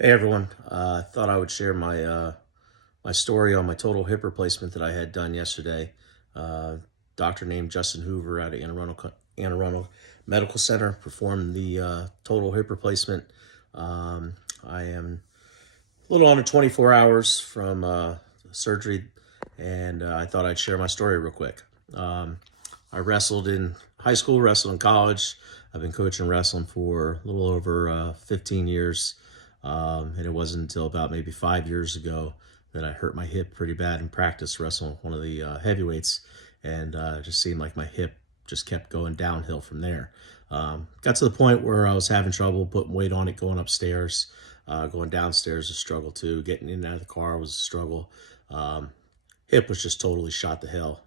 Hey everyone, I thought I would share my story on my total hip replacement that I had done yesterday. Doctor named Justin Hoover out of Anne Arundel Medical Center performed the total hip replacement. I am a little under 24 hours from surgery, and I thought I'd share my story real quick. I wrestled in high school, wrestled in college. I've been coaching wrestling for a little over 15 years. And it wasn't until about maybe 5 years ago that I hurt my hip pretty bad in practice wrestling with one of the heavyweights. And it just seemed like my hip just kept going downhill from there. Got to the point where I was having trouble putting weight on it, going upstairs, going downstairs, a struggle too. Getting in and out of the car was a struggle. Hip was just totally shot to hell.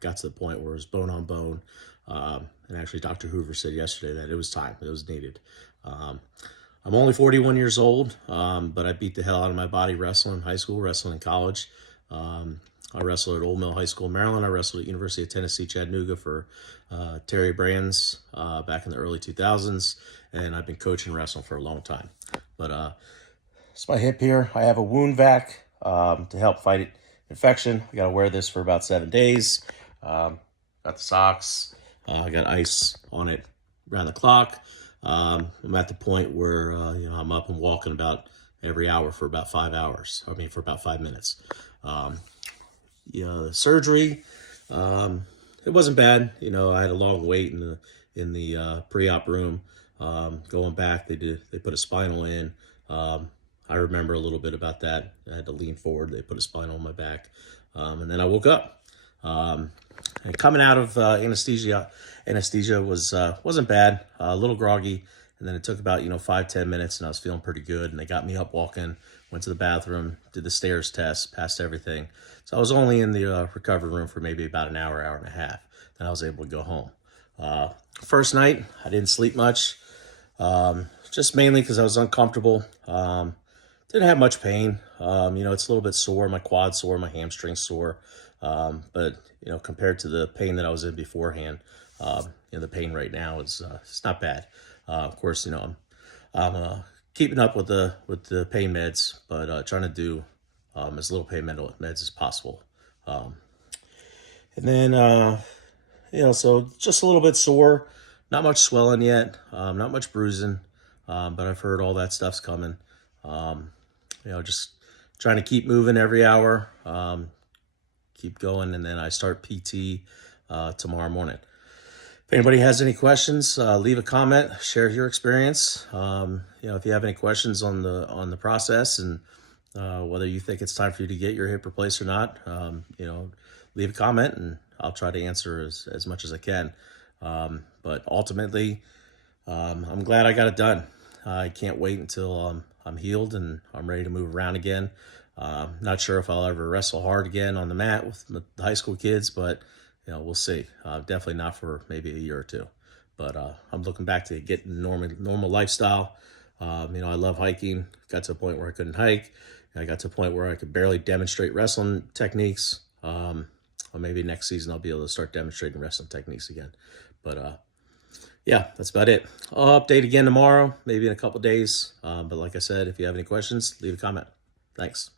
Got to the point where it was bone on bone. And actually, Dr. Hoover said yesterday that it was time, it was needed. I'm only 41 years old, but I beat the hell out of my body wrestling in high school, wrestling in college. I wrestled at Old Mill High School in Maryland. I wrestled at University of Tennessee, Chattanooga for Terry Brands back in the early 2000s. And I've been coaching wrestling for a long time. But it's my hip here. I have a wound vac to help fight infection. I got to wear this for about 7 days. Got the socks. I got ice on it around the clock. I'm at the point where I'm up and walking about every hour for about 5 hours. For about 5 minutes. The surgery, it wasn't bad. I had a long wait in the pre-op room. Going back, they put a spinal in. I remember a little bit about that. I had to lean forward. They put a spinal on my back, and then I woke up. And coming out of anesthesia wasn't bad. A little groggy, and then it took about 5-10 minutes, and I was feeling pretty good. And they got me up walking, went to the bathroom, did the stairs test, passed everything. So I was only in the recovery room for maybe about an hour, hour and a half. Then I was able to go home. First night, I didn't sleep much, just mainly because I was uncomfortable. Didn't have much pain. It's a little bit sore. My quad's sore, my hamstring's sore. But compared to the pain that I was in beforehand, the pain right now is it's not bad. Of course, I'm keeping up with the pain meds, but trying to do as little pain meds as possible. And then so just a little bit sore, not much swelling yet, not much bruising, but I've heard all that stuff's coming. Just trying to keep moving every hour. Keep going, and then I start PT tomorrow morning. If anybody has any questions, leave a comment, share your experience. If you have any questions on the process and whether you think it's time for you to get your hip replaced or not, leave a comment and I'll try to answer as much as I can. But ultimately, I'm glad I got it done. I can't wait until I'm healed and I'm ready to move around again. Not sure if I'll ever wrestle hard again on the mat with the high school kids, but we'll see. Definitely not for maybe a year or two. But I'm looking back to getting normal lifestyle. I love hiking. Got to a point where I couldn't hike. I got to a point where I could barely demonstrate wrestling techniques. Or maybe next season I'll be able to start demonstrating wrestling techniques again. But yeah, that's about it. I'll update again tomorrow, maybe in a couple days. But like I said, if you have any questions, leave a comment. Thanks.